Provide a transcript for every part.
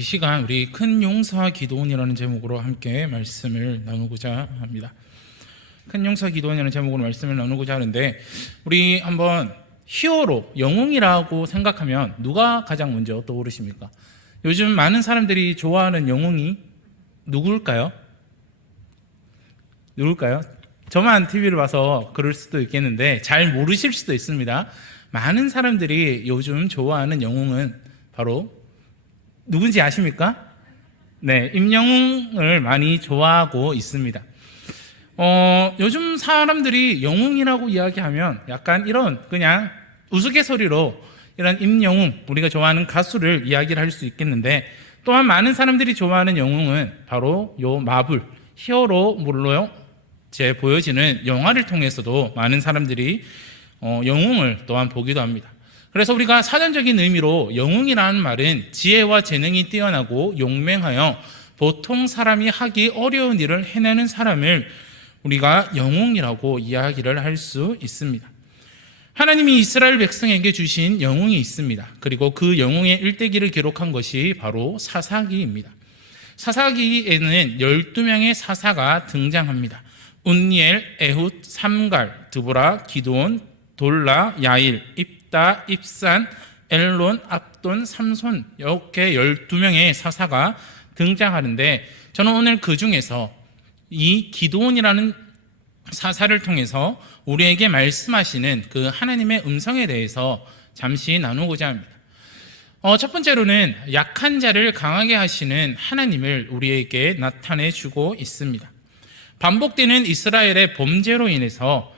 이 시간 우리 큰 용사 기도원이라는 제목으로 함께 말씀을 나누고자 합니다. 큰 용사 기도원이라는 제목으로 말씀을 나누고자 하는데, 우리 한번 히어로, 영웅이라고 생각하면 누가 가장 먼저 떠오르십니까? 요즘 많은 사람들이 좋아하는 영웅이 누굴까요? 저만 TV를 봐서 그럴 수도 있겠는데 잘 모르실 수도 있습니다. 많은 사람들이 요즘 좋아하는 영웅은 바로 누군지 아십니까? 네, 임영웅을 많이 좋아하고 있습니다. 요즘 사람들이 영웅이라고 이야기하면 약간 이런 그냥 우스갯소리로 이런 임영웅, 우리가 좋아하는 가수를 이야기를 할 수 있겠는데, 또한 많은 사람들이 좋아하는 영웅은 바로 요 마블 히어로물로 제 보여지는 영화를 통해서도 많은 사람들이 영웅을 또한 보기도 합니다. 그래서 우리가 사전적인 의미로 영웅이라는 말은 지혜와 재능이 뛰어나고 용맹하여 보통 사람이 하기 어려운 일을 해내는 사람을 우리가 영웅이라고 이야기를 할 수 있습니다. 하나님이 이스라엘 백성에게 주신 영웅이 있습니다. 그리고 그 영웅의 일대기를 기록한 것이 바로 사사기입니다. 사사기에는 12명의 사사가 등장합니다. 운니엘, 에훗, 삼갈, 드보라, 기드온, 돌라, 야일, 입다, 입산, 엘론, 압돈, 삼손, 이렇게 12명의 사사가 등장하는데, 저는 오늘 그 중에서 이 기드온이라는 사사를 통해서 우리에게 말씀하시는 그 하나님의 음성에 대해서 잠시 나누고자 합니다. 첫 번째로는 약한 자를 강하게 하시는 하나님을 우리에게 나타내 주고 있습니다. 반복되는 이스라엘의 범죄로 인해서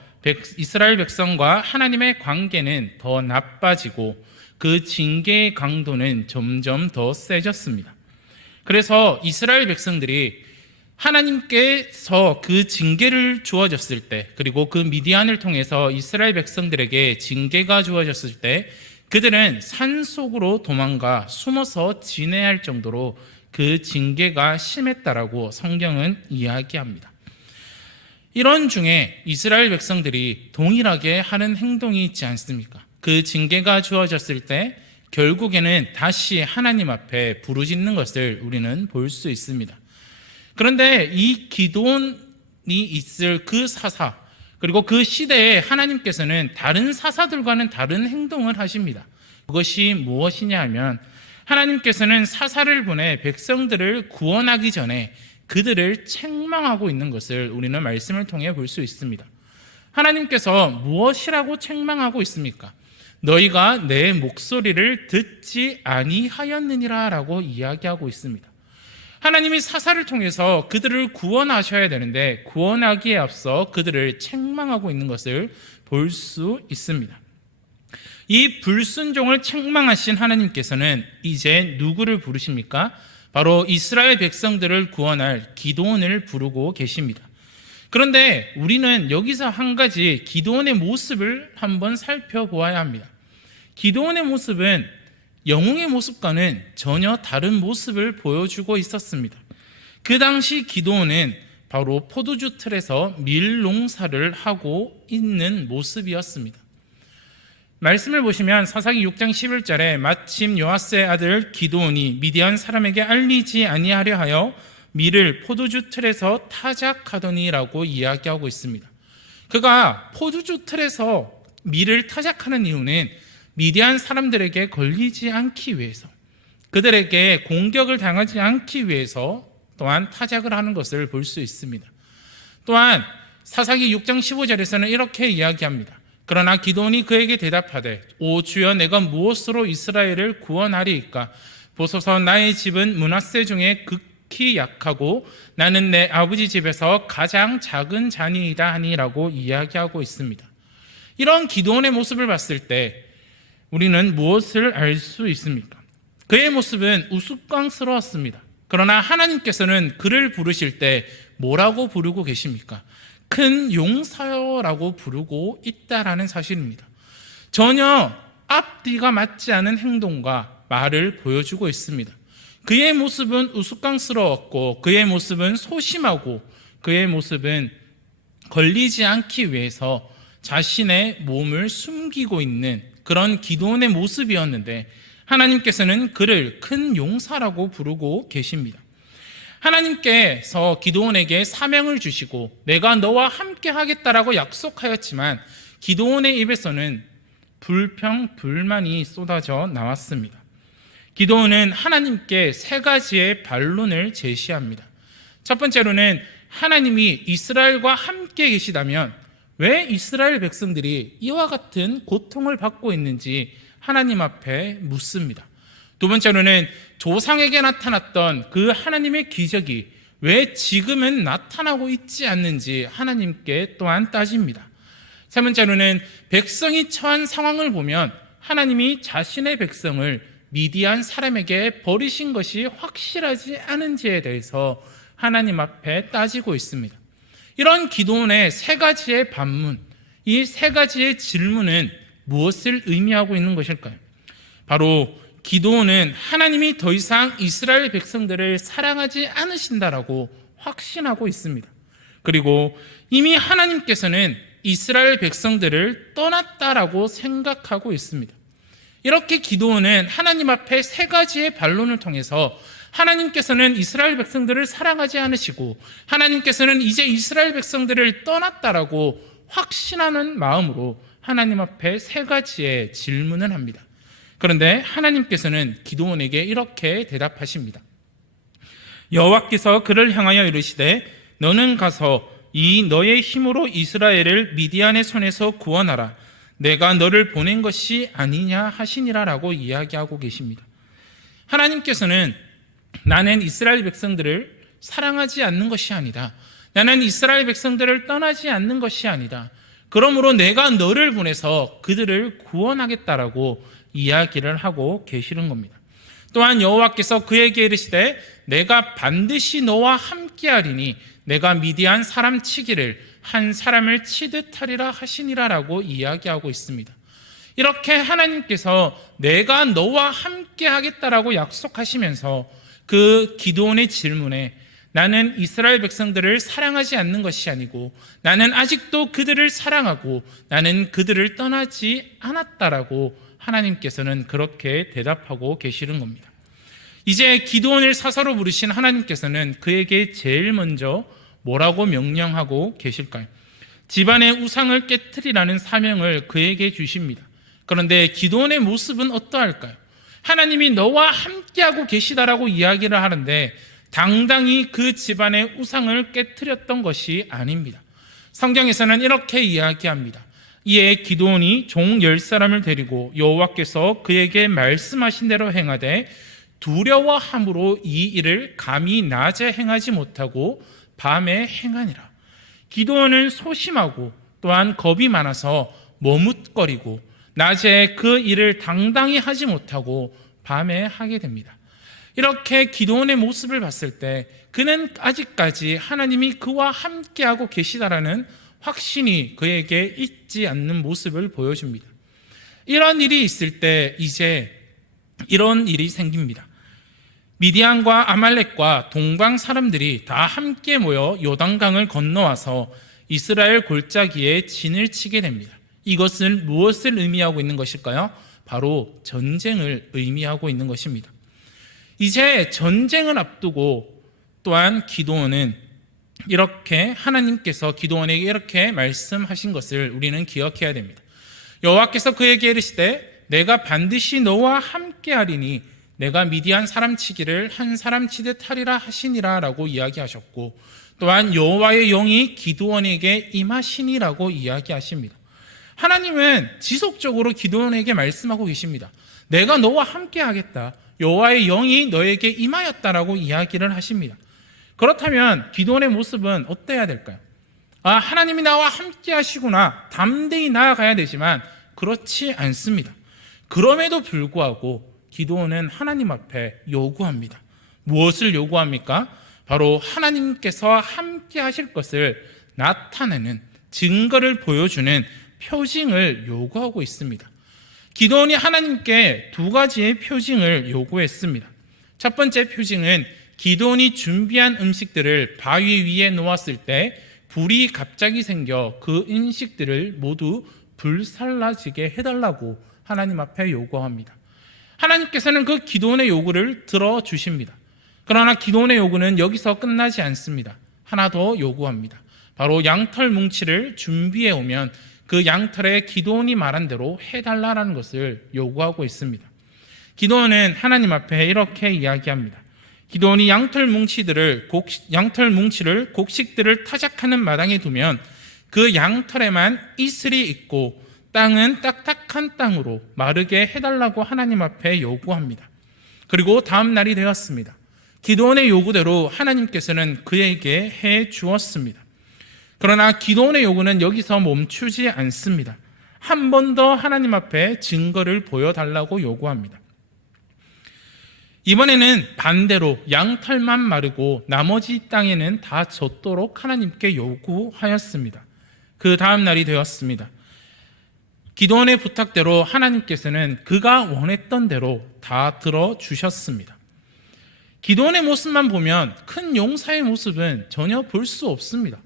이스라엘 백성과 하나님의 관계는 더 나빠지고 그 징계의 강도는 점점 더 세졌습니다. 그래서 이스라엘 백성들이 하나님께서 그 징계를 주어졌을 때, 그리고 그 미디안을 통해서 이스라엘 백성들에게 징계가 주어졌을 때 그들은 산속으로 도망가 숨어서 지내야 할 정도로 그 징계가 심했다라고 성경은 이야기합니다. 이런 중에 이스라엘 백성들이 동일하게 하는 행동이 있지 않습니까? 그 징계가 주어졌을 때 결국에는 다시 하나님 앞에 부르짖는 것을 우리는 볼 수 있습니다. 그런데 이 기드온이 있을 그 사사, 그리고 그 시대에 하나님께서는 다른 사사들과는 다른 행동을 하십니다. 그것이 무엇이냐 하면, 하나님께서는 사사를 보내 백성들을 구원하기 전에 그들을 책망하고 있는 것을 우리는 말씀을 통해 볼 수 있습니다. 하나님께서 무엇이라고 책망하고 있습니까? 너희가 내 목소리를 듣지 아니하였느니라 라고 이야기하고 있습니다. 하나님이 사사를 통해서 그들을 구원하셔야 되는데 구원하기에 앞서 그들을 책망하고 있는 것을 볼 수 있습니다. 이 불순종을 책망하신 하나님께서는 이제 누구를 부르십니까? 바로 이스라엘 백성들을 구원할 기드온을 부르고 계십니다. 그런데 우리는 여기서 한 가지 기드온의 모습을 한번 살펴보아야 합니다. 기드온의 모습은 영웅의 모습과는 전혀 다른 모습을 보여주고 있었습니다. 그 당시 기드온은 바로 포도주 틀에서 밀농사를 하고 있는 모습이었습니다. 말씀을 보시면 사사기 6장 11절에 마침 요아스의 아들 기드온이 미디안 사람에게 알리지 아니하려 하여 밀을 포도주 틀에서 타작하더니라고 이야기하고 있습니다. 그가 포도주 틀에서 밀을 타작하는 이유는 미디안 사람들에게 걸리지 않기 위해서, 그들에게 공격을 당하지 않기 위해서 또한 타작을 하는 것을 볼 수 있습니다. 또한 사사기 6장 15절에서는 이렇게 이야기합니다. 그러나 기드온이 그에게 대답하되, 오 주여, 내가 무엇으로 이스라엘을 구원하리이까? 보소서, 나의 집은 므낫세 중에 극히 약하고 나는 내 아버지 집에서 가장 작은 자니이다 하니라고 이야기하고 있습니다. 이런 기드온의 모습을 봤을 때 우리는 무엇을 알 수 있습니까? 그의 모습은 우스꽝스러웠습니다. 그러나 하나님께서는 그를 부르실 때 뭐라고 부르고 계십니까? 큰 용사여라고 부르고 있다라는 사실입니다. 전혀 앞뒤가 맞지 않은 행동과 말을 보여주고 있습니다. 그의 모습은 우스꽝스러웠고, 그의 모습은 소심하고, 그의 모습은 걸리지 않기 위해서 자신의 몸을 숨기고 있는 그런 기드온의 모습이었는데, 하나님께서는 그를 큰 용사라고 부르고 계십니다. 하나님께서 기드온에게 사명을 주시고 내가 너와 함께 하겠다라고 약속하였지만 기드온의 입에서는 불평, 불만이 쏟아져 나왔습니다. 기드온은 하나님께 세 가지의 반론을 제시합니다. 첫 번째로는 하나님이 이스라엘과 함께 계시다면 왜 이스라엘 백성들이 이와 같은 고통을 받고 있는지 하나님 앞에 묻습니다. 두 번째로는 조상에게 나타났던 그 하나님의 기적이 왜 지금은 나타나고 있지 않는지 하나님께 또한 따집니다. 세 번째로는 백성이 처한 상황을 보면 하나님이 자신의 백성을 미디안 사람에게 버리신 것이 확실하지 않은지에 대해서 하나님 앞에 따지고 있습니다. 이런 기드온의 세 가지의 반문, 이 세 가지의 질문은 무엇을 의미하고 있는 것일까요? 바로 기드온은 하나님이 더 이상 이스라엘 백성들을 사랑하지 않으신다라고 확신하고 있습니다. 그리고 이미 하나님께서는 이스라엘 백성들을 떠났다라고 생각하고 있습니다. 이렇게 기드온은 하나님 앞에 세 가지의 반론을 통해서 하나님께서는 이스라엘 백성들을 사랑하지 않으시고 하나님께서는 이제 이스라엘 백성들을 떠났다라고 확신하는 마음으로 하나님 앞에 세 가지의 질문을 합니다. 그런데 하나님께서는 기드온에게 이렇게 대답하십니다. 여호와께서 그를 향하여 이르시되 너는 가서 이 너의 힘으로 이스라엘을 미디안의 손에서 구원하라. 내가 너를 보낸 것이 아니냐 하시니라 라고 이야기하고 계십니다. 하나님께서는 나는 이스라엘 백성들을 사랑하지 않는 것이 아니다. 나는 이스라엘 백성들을 떠나지 않는 것이 아니다. 그러므로 내가 너를 보내서 그들을 구원하겠다라고 이야기를 하고 계시는 겁니다. 또한 여호와께서 그에게 이르시되 내가 반드시 너와 함께하리니 내가 미디안 사람 치기를 한 사람을 치듯 하리라 하시니라 라고 이야기하고 있습니다. 이렇게 하나님께서 내가 너와 함께 하겠다라고 약속하시면서 그 기드온의 질문에 나는 이스라엘 백성들을 사랑하지 않는 것이 아니고 나는 아직도 그들을 사랑하고 나는 그들을 떠나지 않았다라고 하나님께서는 그렇게 대답하고 계시는 겁니다. 이제 기드온을 사사로 부르신 하나님께서는 그에게 제일 먼저 뭐라고 명령하고 계실까요? 집안의 우상을 깨트리라는 사명을 그에게 주십니다. 그런데 기드온의 모습은 어떠할까요? 하나님이 너와 함께하고 계시다라고 이야기를 하는데 당당히 그 집안의 우상을 깨트렸던 것이 아닙니다. 성경에서는 이렇게 이야기합니다. 이에 기드온이 종 10사람을 데리고 여호와께서 그에게 말씀하신 대로 행하되 두려워함으로 이 일을 감히 낮에 행하지 못하고 밤에 행하니라. 기드온은 소심하고 또한 겁이 많아서 머뭇거리고 낮에 그 일을 당당히 하지 못하고 밤에 하게 됩니다. 이렇게 기드온의 모습을 봤을 때 그는 아직까지 하나님이 그와 함께하고 계시다라는 확신이 그에게 있지 않는 모습을 보여줍니다. 이런 일이 있을 때 이제 이런 일이 생깁니다. 미디안과 아말렉과 동방 사람들이 다 함께 모여 요단강을 건너와서 이스라엘 골짜기에 진을 치게 됩니다. 이것은 무엇을 의미하고 있는 것일까요? 바로 전쟁을 의미하고 있는 것입니다. 이제 전쟁을 앞두고 또한 기드온은 이렇게 하나님께서 기드온에게 이렇게 말씀하신 것을 우리는 기억해야 됩니다. 여호와께서 그에게 이르시되 내가 반드시 너와 함께하리니 내가 미디안 사람 치기를 한 사람 치듯 하리라 하시니라 라고 이야기하셨고 또한 여호와의 영이 기드온에게 임하시니라고 이야기하십니다. 하나님은 지속적으로 기드온에게 말씀하고 계십니다. 내가 너와 함께 하겠다. 여호와의 영이 너에게 임하였다라고 이야기를 하십니다. 그렇다면 기드온의 모습은 어때야 될까요? 하나님이 나와 함께 하시구나. 담대히 나아가야 되지만 그렇지 않습니다. 그럼에도 불구하고 기드온은 하나님 앞에 요구합니다. 무엇을 요구합니까? 바로 하나님께서 함께 하실 것을 나타내는 증거를 보여주는 표징을 요구하고 있습니다. 기드온이 하나님께 두 가지의 표징을 요구했습니다. 첫 번째 표징은 기드온이 준비한 음식들을 바위 위에 놓았을 때 불이 갑자기 생겨 그 음식들을 모두 불살라지게 해달라고 하나님 앞에 요구합니다. 하나님께서는 그 기도원의 요구를 들어주십니다. 그러나 기도원의 요구는 여기서 끝나지 않습니다. 하나 더 요구합니다. 바로 양털 뭉치를 준비해 오면 그 양털에 기도원이 말한 대로 해달라는 것을 요구하고 있습니다. 기도원은 하나님 앞에 이렇게 이야기합니다. 기도원이 양털 뭉치를 곡식들을 타작하는 마당에 두면 그 양털에만 이슬이 있고 땅은 딱딱한 땅으로 마르게 해달라고 하나님 앞에 요구합니다. 그리고 다음 날이 되었습니다. 기도원의 요구대로 하나님께서는 그에게 해 주었습니다. 그러나 기도원의 요구는 여기서 멈추지 않습니다. 한 번 더 하나님 앞에 증거를 보여달라고 요구합니다. 이번에는 반대로 양털만 마르고 나머지 땅에는 다 젖도록 하나님께 요구하였습니다. 그 다음 날이 되었습니다. 기도원의 부탁대로 하나님께서는 그가 원했던 대로 다 들어주셨습니다. 기도원의 모습만 보면 큰 용사의 모습은 전혀 볼 수 없습니다.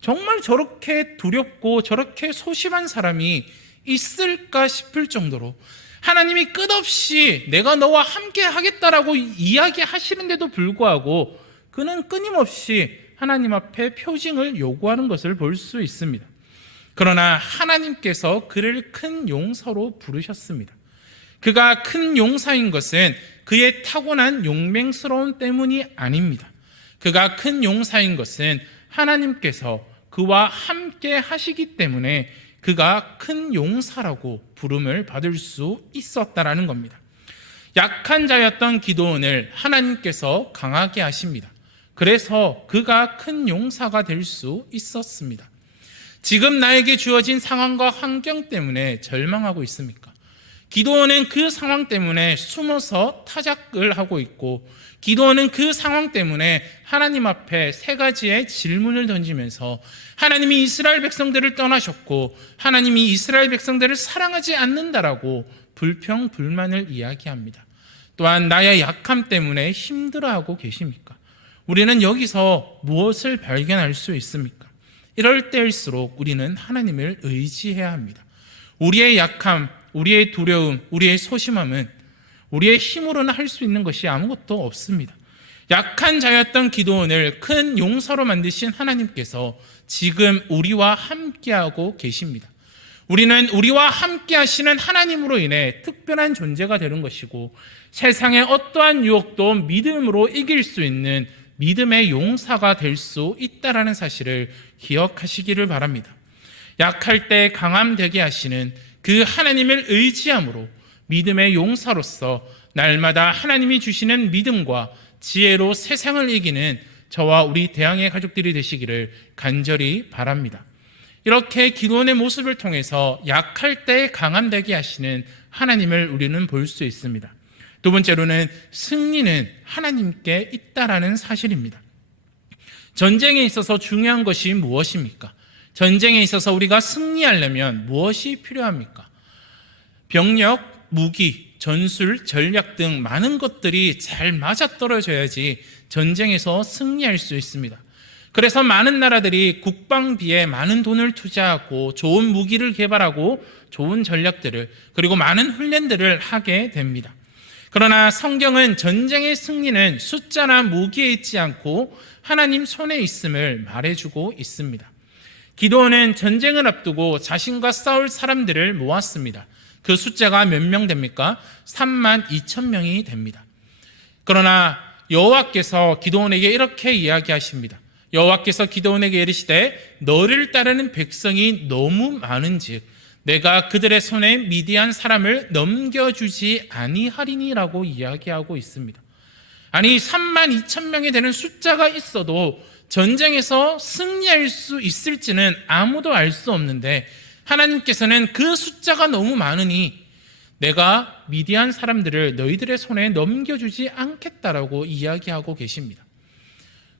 정말 저렇게 두렵고 저렇게 소심한 사람이 있을까 싶을 정도로 하나님이 끝없이 내가 너와 함께 하겠다라고 이야기하시는데도 불구하고 그는 끊임없이 하나님 앞에 표징을 요구하는 것을 볼 수 있습니다. 그러나 하나님께서 그를 큰 용사로 부르셨습니다. 그가 큰 용사인 것은 그의 타고난 용맹스러움 때문이 아닙니다. 그가 큰 용사인 것은 하나님께서 그와 함께 하시기 때문에 그가 큰 용사라고 부름을 받을 수 있었다라는 겁니다. 약한 자였던 기도원을 하나님께서 강하게 하십니다. 그래서 그가 큰 용사가 될 수 있었습니다. 지금 나에게 주어진 상황과 환경 때문에 절망하고 있습니까? 기도원은 그 상황 때문에 숨어서 타작을 하고 있고, 기도원은 그 상황 때문에 하나님 앞에 세 가지의 질문을 던지면서 하나님이 이스라엘 백성들을 떠나셨고 하나님이 이스라엘 백성들을 사랑하지 않는다라고 불평 불만을 이야기합니다. 또한 나의 약함 때문에 힘들어하고 계십니까? 우리는 여기서 무엇을 발견할 수 있습니까? 이럴 때일수록 우리는 하나님을 의지해야 합니다. 우리의 약함, 우리의 두려움, 우리의 소심함은 우리의 힘으로는 할 수 있는 것이 아무것도 없습니다. 약한 자였던 기도원을 큰 용사로 만드신 하나님께서 지금 우리와 함께하고 계십니다. 우리는 우리와 함께 하시는 하나님으로 인해 특별한 존재가 되는 것이고, 세상의 어떠한 유혹도 믿음으로 이길 수 있는 믿음의 용사가 될 수 있다는 사실을 기억하시기를 바랍니다. 약할 때 강함 되게 하시는 그 하나님을 의지함으로 믿음의 용사로서 날마다 하나님이 주시는 믿음과 지혜로 세상을 이기는 저와 우리 대항의 가족들이 되시기를 간절히 바랍니다. 이렇게 기도원의 모습을 통해서 약할 때 강함 되게 하시는 하나님을 우리는 볼 수 있습니다. 두 번째로는 승리는 하나님께 있다라는 사실입니다. 전쟁에 있어서 중요한 것이 무엇입니까? 전쟁에 있어서 우리가 승리하려면 무엇이 필요합니까? 병력, 무기, 전술, 전략 등 많은 것들이 잘 맞아떨어져야지 전쟁에서 승리할 수 있습니다. 그래서 많은 나라들이 국방비에 많은 돈을 투자하고 좋은 무기를 개발하고 좋은 전략들을, 그리고 많은 훈련들을 하게 됩니다. 그러나 성경은 전쟁의 승리는 숫자나 무기에 있지 않고 하나님 손에 있음을 말해주고 있습니다. 기도원은 전쟁을 앞두고 자신과 싸울 사람들을 모았습니다. 그 숫자가 몇 명 됩니까? 32,000명이 됩니다. 그러나 여호와께서 기도원에게 이렇게 이야기하십니다. 여호와께서 기도원에게 이르시되 너를 따르는 백성이 너무 많은즉 내가 그들의 손에 미디안 사람을 넘겨주지 아니하리니라고 이야기하고 있습니다. 아니 32,000명이 되는 숫자가 있어도 전쟁에서 승리할 수 있을지는 아무도 알 수 없는데, 하나님께서는 그 숫자가 너무 많으니 내가 미디안 사람들을 너희들의 손에 넘겨주지 않겠다라고 이야기하고 계십니다.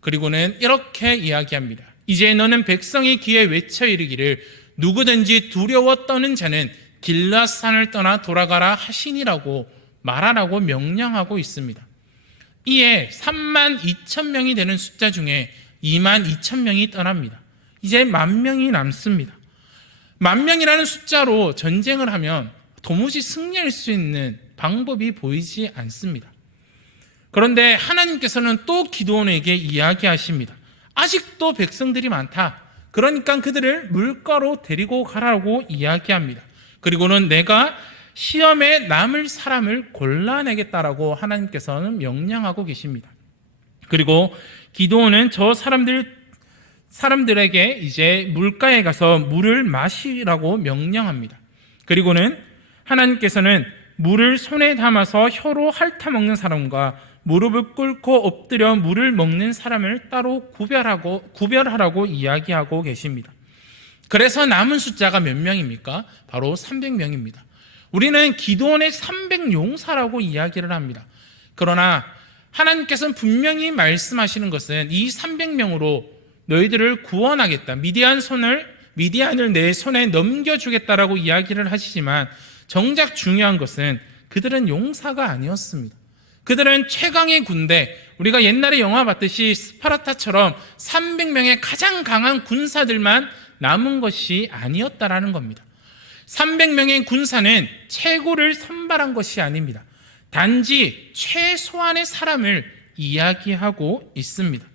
그리고는 이렇게 이야기합니다. 이제 너는 백성의 귀에 외쳐 이르기를 누구든지 두려워 떠는 자는 길앗산을 떠나 돌아가라 하시니라고 말하라고 명령하고 있습니다. 이에 32,000명이 되는 숫자 중에 22,000명이 떠납니다. 이제 10,000명이 남습니다. 10,000명이라는 숫자로 전쟁을 하면 도무지 승리할 수 있는 방법이 보이지 않습니다. 그런데 하나님께서는 또 기드온에게 이야기하십니다. 아직도 백성들이 많다. 그러니까 그들을 물가로 데리고 가라고 이야기합니다. 그리고는 내가 시험에 남을 사람을 골라내겠다라고 하나님께서는 명령하고 계십니다. 그리고 기드온은 저 사람들에게 이제 물가에 가서 물을 마시라고 명령합니다. 그리고는 하나님께서는 물을 손에 담아서 혀로 핥아먹는 사람과 무릎을 꿇고 엎드려 물을 먹는 사람을 따로 구별하라고 이야기하고 계십니다. 그래서 남은 숫자가 몇 명입니까? 바로 300명입니다. 우리는 기드온의 300용사라고 이야기를 합니다. 그러나 하나님께서는 분명히 말씀하시는 것은 이 300명으로 너희들을 구원하겠다, 미디안을 내 손에 넘겨주겠다라고 이야기를 하시지만 정작 중요한 것은 그들은 용사가 아니었습니다. 그들은 최강의 군대, 우리가 옛날에 영화 봤듯이 스파르타처럼 300명의 가장 강한 군사들만 남은 것이 아니었다라는 겁니다. 300명의 군사는 최고를 선발한 것이 아닙니다. 단지 최소한의 사람을 이야기하고 있습니다.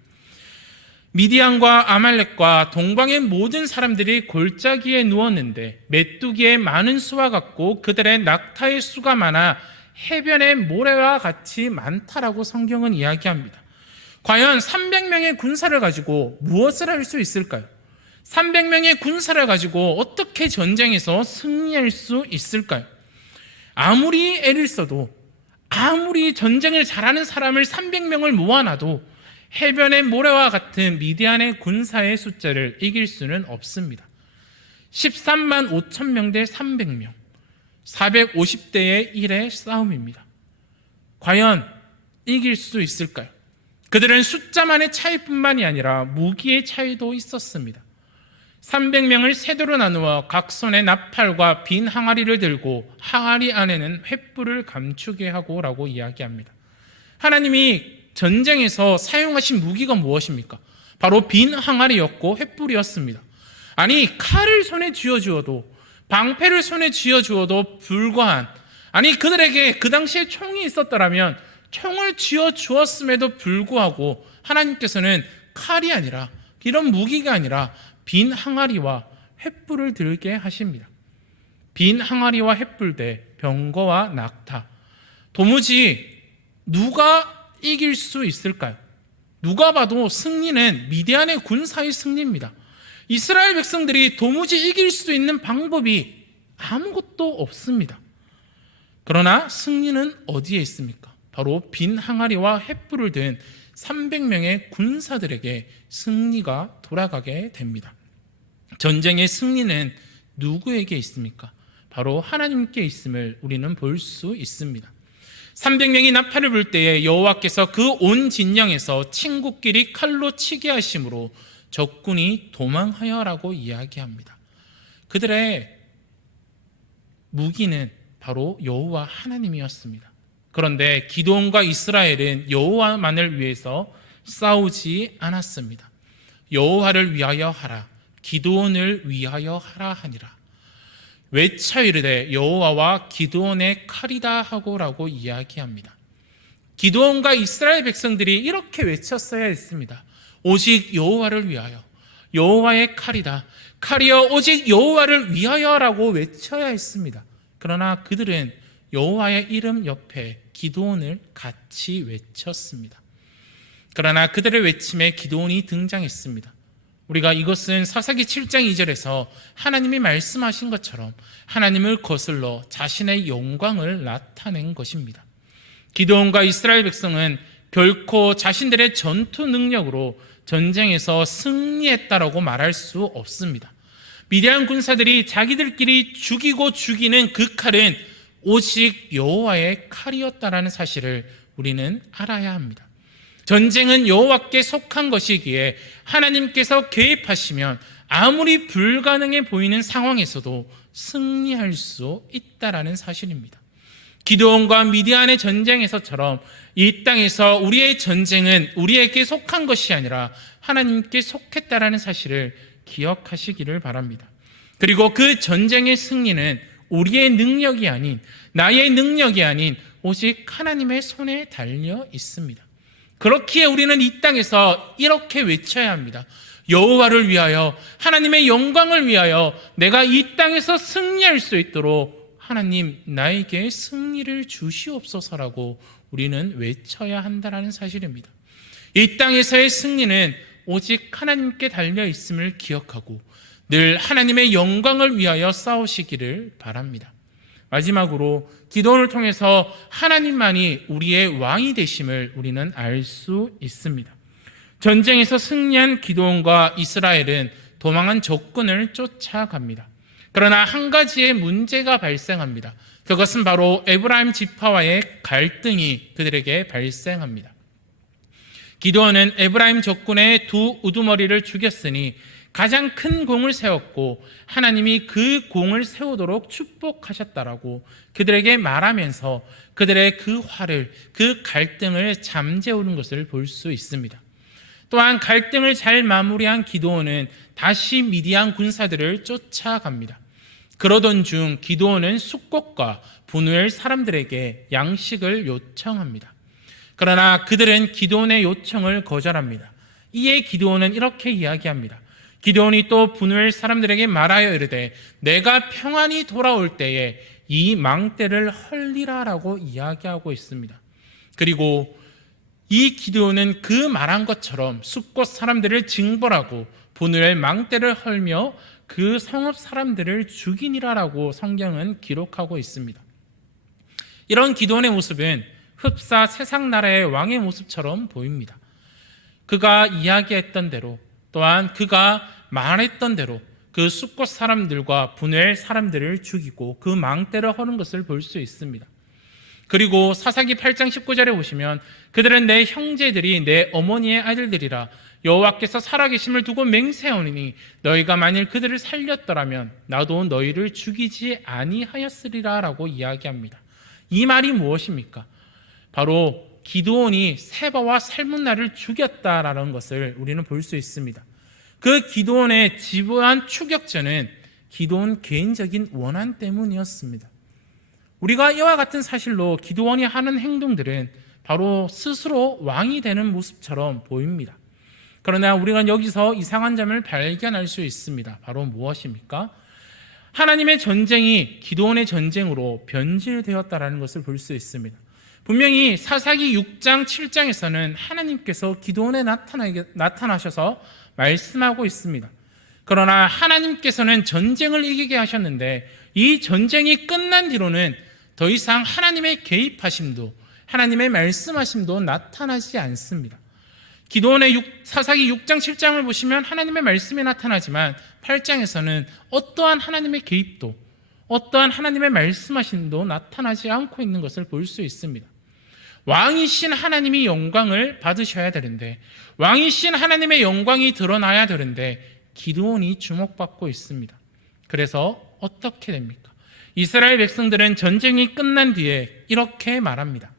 미디안과 아말렉과 동방의 모든 사람들이 골짜기에 누웠는데 메뚜기의 많은 수와 같고 그들의 낙타의 수가 많아 해변의 모래와 같이 많다라고 성경은 이야기합니다. 과연 300명의 군사를 가지고 무엇을 할 수 있을까요? 300명의 군사를 가지고 어떻게 전쟁에서 승리할 수 있을까요? 아무리 애를 써도, 아무리 전쟁을 잘하는 사람을 300명을 모아놔도 해변의 모래와 같은 미디안의 군사의 숫자를 이길 수는 없습니다. 13만 5천 명 대 300명, 450대의 1의 싸움입니다. 과연 이길 수 있을까요? 그들은 숫자만의 차이뿐만이 아니라 무기의 차이도 있었습니다. 300명을 세도로 나누어 각 손에 나팔과 빈 항아리를 들고 항아리 안에는 횃불을 감추게 하고 라고 이야기합니다. 하나님이 전쟁에서 사용하신 무기가 무엇입니까? 바로 빈 항아리였고 횃불이었습니다. 아니, 칼을 손에 쥐어주어도, 방패를 손에 쥐어주어도 불과한, 아니 그들에게 그 당시에 총이 있었더라면 총을 쥐어주었음에도 불구하고 하나님께서는 칼이 아니라, 이런 무기가 아니라 빈 항아리와 횃불을 들게 하십니다. 빈 항아리와 횃불 대 병거와 낙타, 도무지 누가 이길 수 있을까요? 누가 봐도 승리는 미디안의 군사의 승리입니다. 이스라엘 백성들이 도무지 이길 수 있는 방법이 아무것도 없습니다. 그러나 승리는 어디에 있습니까? 바로 빈 항아리와 횃불을 든 300명의 군사들에게 승리가 돌아가게 됩니다. 전쟁의 승리는 누구에게 있습니까? 바로 하나님께 있음을 우리는 볼 수 있습니다. 300명이 나팔을 불 때에 여호와께서 그 온 진영에서 친구끼리 칼로 치게 하심으로 적군이 도망하여라고 이야기합니다. 그들의 무기는 바로 여호와 하나님이었습니다. 그런데 기드온과 이스라엘은 여호와만을 위해서 싸우지 않았습니다. 여호와를 위하여 하라, 기드온을 위하여 하라 하니라. 외쳐 이르되 여호와와 기드온의 칼이다 하고라고 이야기합니다. 기드온과 이스라엘 백성들이 이렇게 외쳤어야 했습니다. 오직 여호와를 위하여, 여호와의 칼이다, 칼이여 오직 여호와를 위하여라고 외쳐야 했습니다. 그러나 그들은 여호와의 이름 옆에 기드온을 같이 외쳤습니다. 그러나 그들의 외침에 기드온이 등장했습니다. 우리가 이것은 사사기 7장 2절에서 하나님이 말씀하신 것처럼 하나님을 거슬러 자신의 영광을 나타낸 것입니다. 기드온과 이스라엘 백성은 결코 자신들의 전투 능력으로 전쟁에서 승리했다라고 말할 수 없습니다. 미디안 군사들이 자기들끼리 죽이고 죽이는 그 칼은 오직 여호와의 칼이었다라는 사실을 우리는 알아야 합니다. 전쟁은 여호와께 속한 것이기에 하나님께서 개입하시면 아무리 불가능해 보이는 상황에서도 승리할 수 있다라는 사실입니다. 기드온과 미디안의 전쟁에서처럼 이 땅에서 우리의 전쟁은 우리에게 속한 것이 아니라 하나님께 속했다라는 사실을 기억하시기를 바랍니다. 그리고 그 전쟁의 승리는 우리의 능력이 아닌, 나의 능력이 아닌 오직 하나님의 손에 달려 있습니다. 그렇기에 우리는 이 땅에서 이렇게 외쳐야 합니다. 여호와를 위하여, 하나님의 영광을 위하여 내가 이 땅에서 승리할 수 있도록 하나님 나에게 승리를 주시옵소서라고 우리는 외쳐야 한다는 사실입니다. 이 땅에서의 승리는 오직 하나님께 달려 있음을 기억하고 늘 하나님의 영광을 위하여 싸우시기를 바랍니다. 마지막으로 기도원을 통해서 하나님만이 우리의 왕이 되심을 우리는 알 수 있습니다. 전쟁에서 승리한 기도원과 이스라엘은 도망한 적군을 쫓아갑니다. 그러나 한 가지의 문제가 발생합니다. 그것은 바로 에브라임 지파와의 갈등이 그들에게 발생합니다. 기드온은 에브라임 적군의 두 우두머리를 죽였으니 가장 큰 공을 세웠고 하나님이 그 공을 세우도록 축복하셨다라고 그들에게 말하면서 그들의 그 화를, 그 갈등을 잠재우는 것을 볼 수 있습니다. 또한 갈등을 잘 마무리한 기드온은 다시 미디안 군사들을 쫓아갑니다. 그러던 중 기드온은 숫곳과 분우엘 사람들에게 양식을 요청합니다. 그러나 그들은 기드온의 요청을 거절합니다. 이에 기드온은 이렇게 이야기합니다. 기드온이 또 분우엘 사람들에게 말하여 이르되 내가 평안히 돌아올 때에 이 망대를 헐리라라고 이야기하고 있습니다. 그리고 이 기드온은 그 말한 것처럼 숫곳 사람들을 징벌하고 분우엘 망대를 헐며 그 성읍 사람들을 죽이니라라고 성경은 기록하고 있습니다. 이런 기드온의 모습은 흡사 세상 나라의 왕의 모습처럼 보입니다. 그가 이야기했던 대로 또한 그가 말했던 대로 그 숫곳 사람들과 분우엘 사람들을 죽이고 그 망대를 허는 것을 볼 수 있습니다. 그리고 사사기 8장 19절에 보시면 그들은 내 형제들이 내 어머니의 아들들이라 여호와께서 살아계심을 두고 맹세하오니 너희가 만일 그들을 살렸더라면 나도 너희를 죽이지 아니하였으리라 라고 이야기합니다. 이 말이 무엇입니까? 바로 기드온이 세바와 살문나를 죽였다라는 것을 우리는 볼 수 있습니다. 그 기드온의 지부한 추격전은 기드온 개인적인 원한 때문이었습니다. 우리가 이와 같은 사실로 기드온이 하는 행동들은 바로 스스로 왕이 되는 모습처럼 보입니다. 그러나 우리가 여기서 이상한 점을 발견할 수 있습니다. 바로 무엇입니까? 하나님의 전쟁이 기드온의 전쟁으로 변질되었다라는 것을 볼 수 있습니다. 분명히 사사기 6장 7장에서는 하나님께서 기드온에 나타나셔서 말씀하고 있습니다. 그러나 하나님께서는 전쟁을 이기게 하셨는데 이 전쟁이 끝난 뒤로는 더 이상 하나님의 개입하심도 하나님의 말씀하심도 나타나지 않습니다. 기드온의 사사기 6장 7장을 보시면 하나님의 말씀이 나타나지만 8장에서는 어떠한 하나님의 개입도 어떠한 하나님의 말씀하심도 나타나지 않고 있는 것을 볼 수 있습니다. 왕이신 하나님이 영광을 받으셔야 되는데 왕이신 하나님의 영광이 드러나야 되는데 기드온이 주목받고 있습니다. 그래서 어떻게 됩니까? 이스라엘 백성들은 전쟁이 끝난 뒤에 이렇게 말합니다.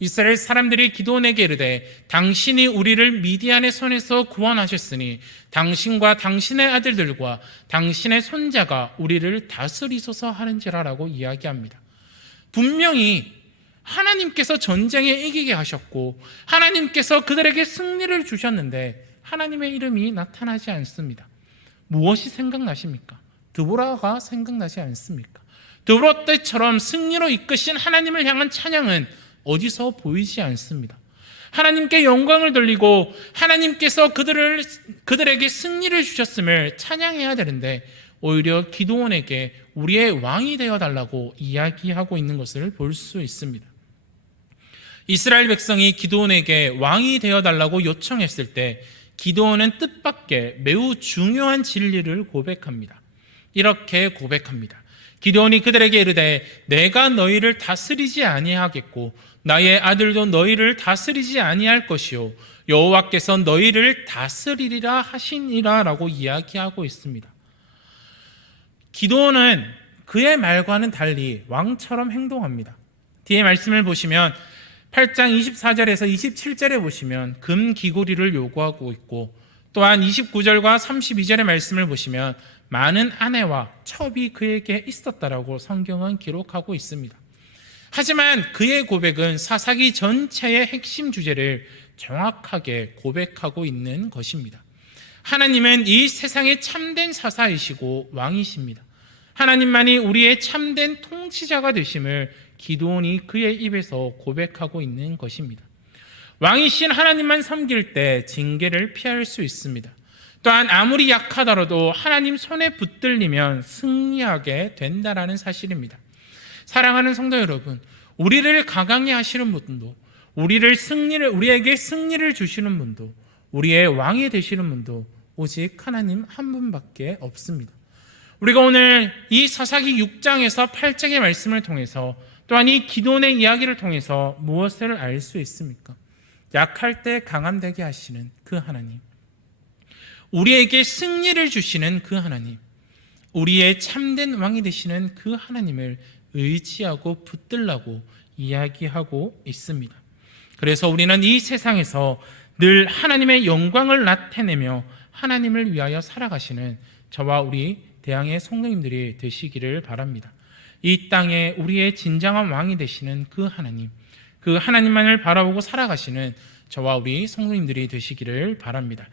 이스라엘 사람들이 기드온에게 이르되 당신이 우리를 미디안의 손에서 구원하셨으니 당신과 당신의 아들들과 당신의 손자가 우리를 다스리소서 하는지라라고 이야기합니다. 분명히 하나님께서 전쟁에 이기게 하셨고 하나님께서 그들에게 승리를 주셨는데 하나님의 이름이 나타나지 않습니다. 무엇이 생각나십니까? 드보라가 생각나지 않습니까? 드보라 때처럼 승리로 이끄신 하나님을 향한 찬양은 어디서 보이지 않습니다. 하나님께 영광을 돌리고 하나님께서 그들에게 승리를 주셨음을 찬양해야 되는데 오히려 기드온에게 우리의 왕이 되어달라고 이야기하고 있는 것을 볼 수 있습니다. 이스라엘 백성이 기드온에게 왕이 되어달라고 요청했을 때 기드온은 뜻밖의 매우 중요한 진리를 고백합니다. 이렇게 고백합니다. 기드온이 그들에게 이르되 내가 너희를 다스리지 아니하겠고 나의 아들도 너희를 다스리지 아니할 것이요 여호와께서 너희를 다스리리라 하시니라 라고 이야기하고 있습니다. 기드온은 그의 말과는 달리 왕처럼 행동합니다. 뒤에 말씀을 보시면 8장 24절에서 27절에 보시면 금 귀고리를 요구하고 있고 또한 29절과 32절의 말씀을 보시면 많은 아내와 첩이 그에게 있었다라고 성경은 기록하고 있습니다. 하지만 그의 고백은 사사기 전체의 핵심 주제를 정확하게 고백하고 있는 것입니다. 하나님은 이 세상의 참된 사사이시고 왕이십니다. 하나님만이 우리의 참된 통치자가 되심을 기드온이 그의 입에서 고백하고 있는 것입니다. 왕이신 하나님만 섬길 때 징계를 피할 수 있습니다. 또한 아무리 약하더라도 하나님 손에 붙들리면 승리하게 된다라는 사실입니다. 사랑하는 성도 여러분, 우리를 강하게 하시는 분도, 우리에게 승리를 주시는 분도, 우리의 왕이 되시는 분도 오직 하나님 한 분밖에 없습니다. 우리가 오늘 이 사사기 6장에서 8장의 말씀을 통해서 또한 이 기드온의 이야기를 통해서 무엇을 알 수 있습니까? 약할 때 강함 되게 하시는 그 하나님, 우리에게 승리를 주시는 그 하나님, 우리의 참된 왕이 되시는 그 하나님을 의지하고 붙들라고 이야기하고 있습니다. 그래서 우리는 이 세상에서 늘 하나님의 영광을 나타내며 하나님을 위하여 살아가시는 저와 우리 대항의 성도님들이 되시기를 바랍니다. 이 땅에 우리의 진정한 왕이 되시는 그 하나님, 그 하나님만을 바라보고 살아가시는 저와 우리 성도님들이 되시기를 바랍니다.